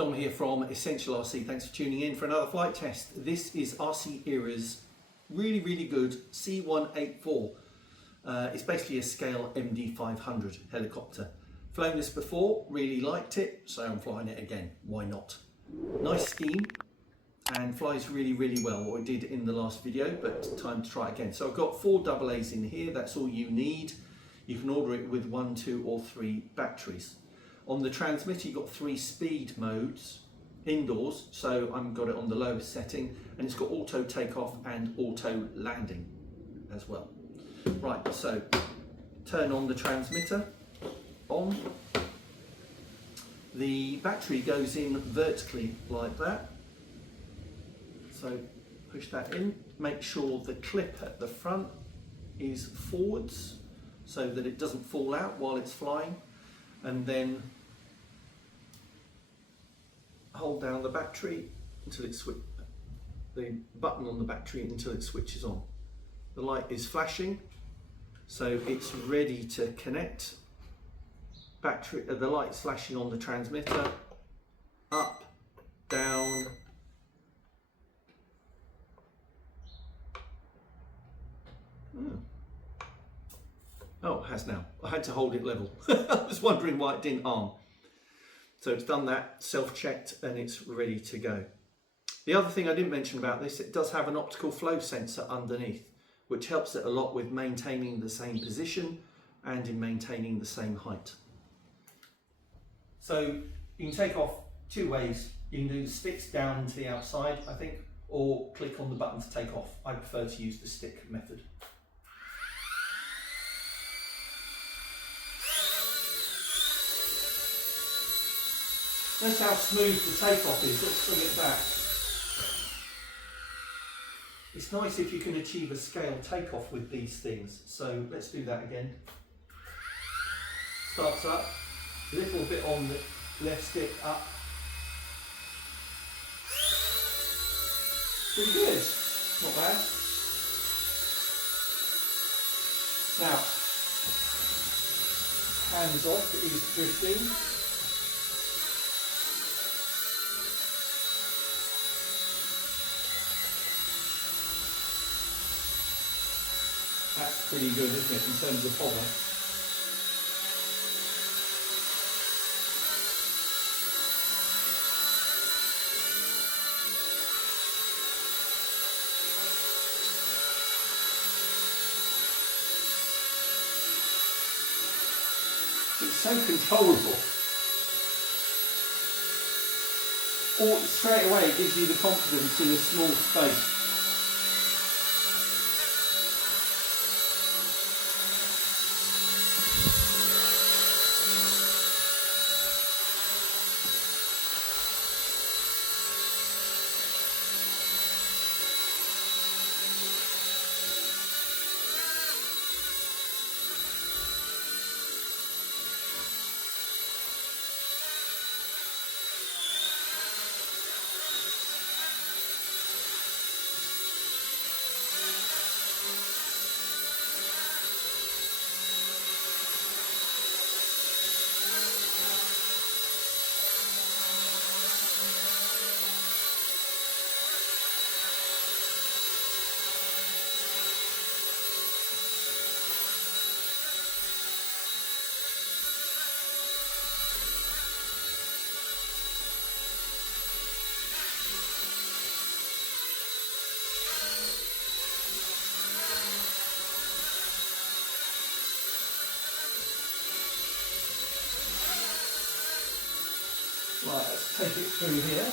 Dom here from Essential RC. Thanks for tuning in for another flight test. This is RC Era's really good C184. It's basically a scale MD500 helicopter. Flown this before, really liked it, so I'm flying it again. Why not? Nice scheme and flies really well, what I did in the last video, but time to try it again. So I've got 4 AA's in here, that's all you need. You can order it with 1, 2 or 3 batteries. On the transmitter you've got 3 speed modes indoors, so I've got it on the lowest setting, and it's got auto takeoff and auto landing as well. Right, so turn on the transmitter, on. The battery goes in vertically like that, so push that in, make sure the clip at the front is forwards so that it doesn't fall out while it's flying, and then hold down the battery until it the button on the battery until it switches on. The light is flashing, so it's ready to connect. Battery, the light's flashing on the transmitter, up, down, oh, it has now. I had to hold it level. I was wondering why it didn't arm. So it's done that, self-checked, and it's ready to go. The other thing I didn't mention about this, it does have an optical flow sensor underneath, which helps it a lot with maintaining the same position and in maintaining the same height. So you can take off 2 ways. You can do the sticks down to the outside, I think, or click on the button to take off. I prefer to use the stick method. Notice how smooth the takeoff is. Let's bring it back. It's nice if you can achieve a scale takeoff with these things. So let's do that again. Starts up, a little bit on the left stick, up. Pretty good, not bad. Now, hands off, it is drifting. That's pretty good, isn't it, in terms of hover? It's so controllable. Or straight away it gives you the confidence in a small space. Right, let's take it through here.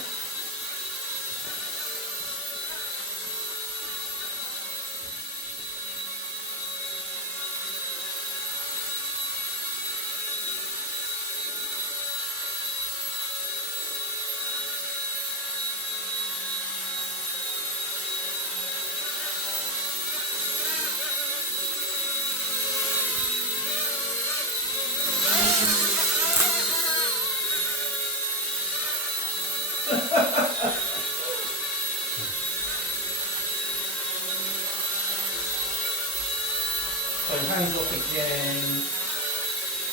So hands off again,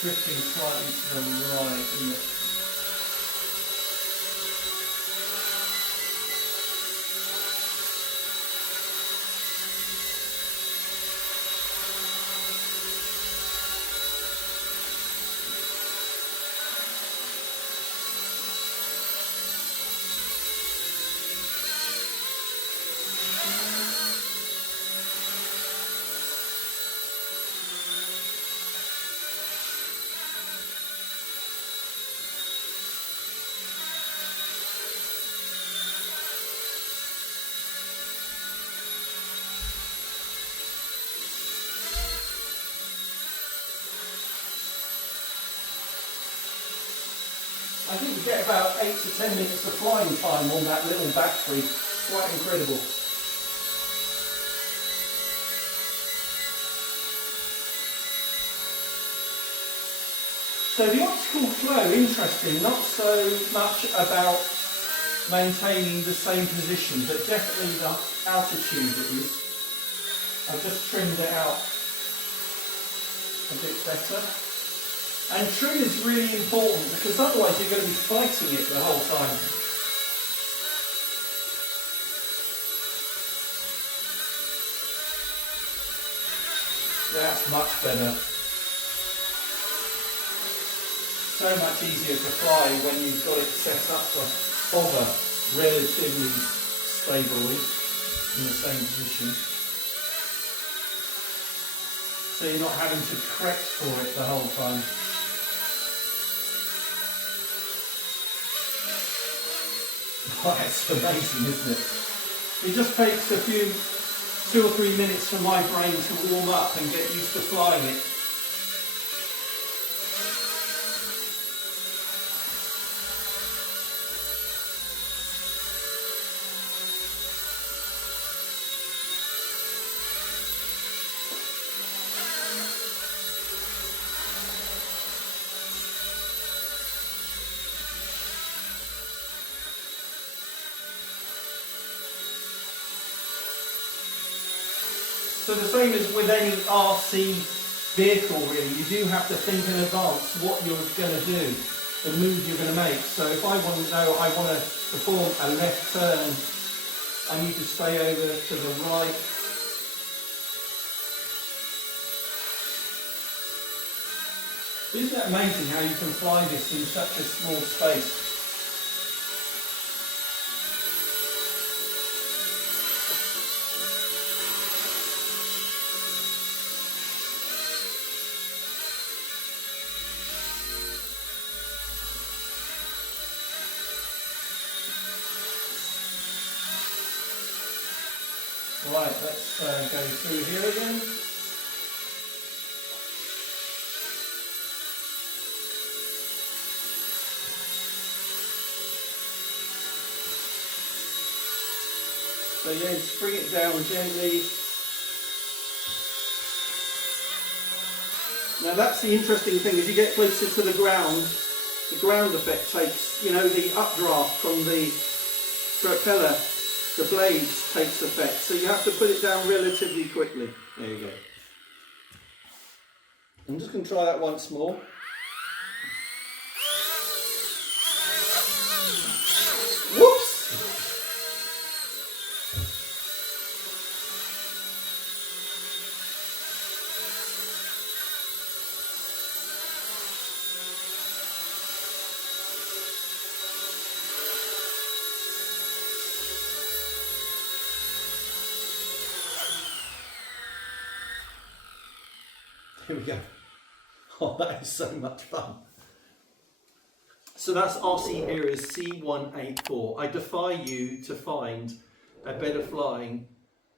drifting slightly to the right, isn't it? I think you get about 8 to 10 minutes of flying time on that little battery. Quite incredible. So the optical flow, interesting, not so much about maintaining the same position, but definitely the altitude it is. I've just trimmed it out a bit better. And trim is really important because otherwise you're going to be fighting it the whole time. That's much better. So much easier to fly when you've got it set up to hover relatively stably in the same position. So you're not having to correct for it the whole time. Oh, that's amazing, isn't it? It just takes a few, 2 or 3 minutes for my brain to warm up and get used to flying it. So the same as with any RC vehicle really, you do have to think in advance what you're going to do, the move you're going to make. So if I want to know I want to perform a left turn, I need to stay over to the right. Isn't it amazing how you can fly this in such a small space? Right, let's go through here again. So yeah, just bring it down gently. Now that's the interesting thing, as you get closer to the ground effect takes, you know, the updraft from the propeller, the blades takes effect. So you have to put it down relatively quickly. There you go. I'm just going to try that once more. Whoops! Here we go. Oh, that is so much fun. So that's RC Era's C184. I defy you to find a better flying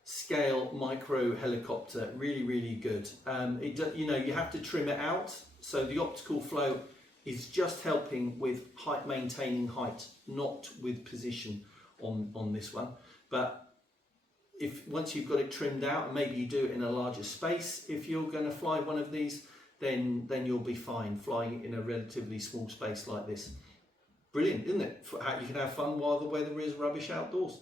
scale micro helicopter. Really, really good. You know, you have to trim it out. So the optical flow is just helping with height, maintaining height, not with position on this one. But if once you've got it trimmed out, and maybe you do it in a larger space, if you're going to fly one of these, then you'll be fine flying it in a relatively small space like this. Brilliant, isn't it? For how you can have fun while the weather is rubbish outdoors.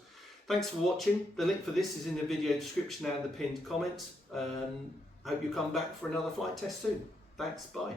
Thanks for watching. The link for this is in the video description and the pinned comments. Hope you come back for another flight test soon. Thanks, bye.